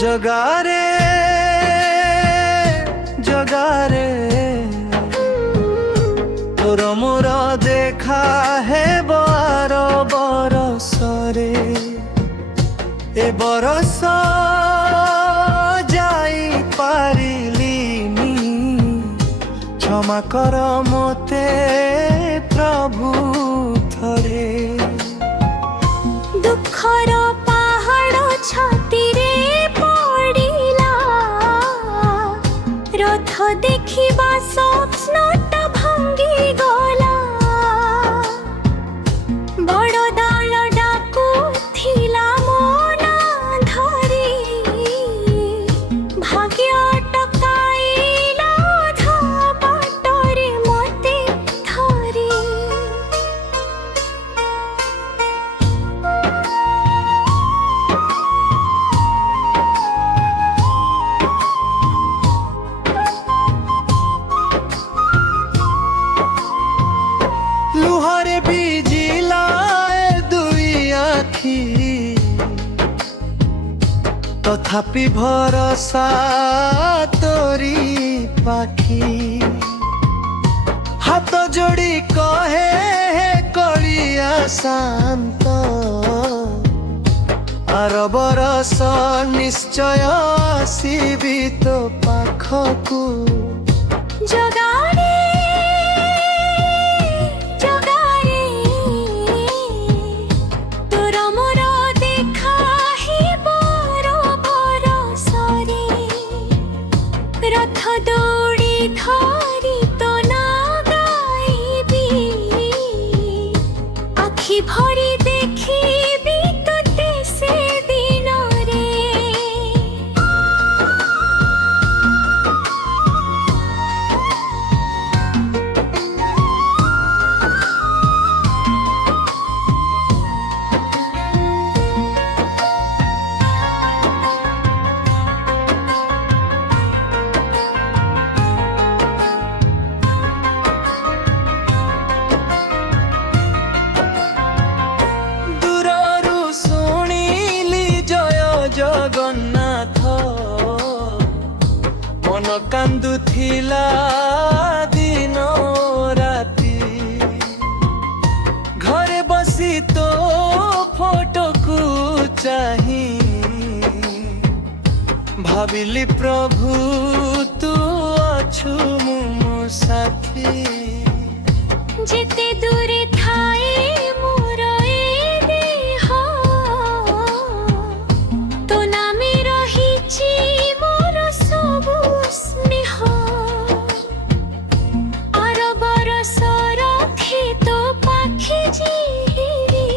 जगारे जगारे तोर मोर देखा है बार बरसरे ए बरस जाई पारिलिनी क्षमा कर मोते प्रभु थरे दुखर पहाड़ छातीरे पड़िला रथ देखिबा स्वप्नटा भांगी गला बड़ दाल डाकू थिला मोना धरी भाग्य टकाइला धा बाटरे मते धरी लुहारे बिजिलाए दुई आखी तथापि भरसा तोरी पाखी हाथ जोड़ी कहे हे कलिया शांत आर बरस निश्चय आसीबी तो पाखकू जगारे जगारे तोर मोर देखा ही बर बरसरे रथ दौड़ी धरी तो ना गाइबी आखि भरी देखिबी तोते से दिन रे दूररू शुणिली जय जगन्नाथ मन कांदुथिला दिन राति घरे बसी तो फोटो को चाही भाविली प्रभु तू अछु मो साथी जेते दूरे थाए मोर ए देह तो नामे रहिछि मोर सबु स्नेह आर बरस रखे तो पाखि जिहिरी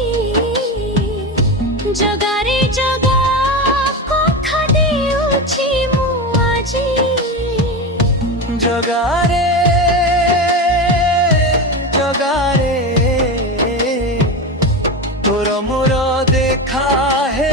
जगारे जगा कथा देउछि मु आजी जगारे जगारे तोर मोर देखा है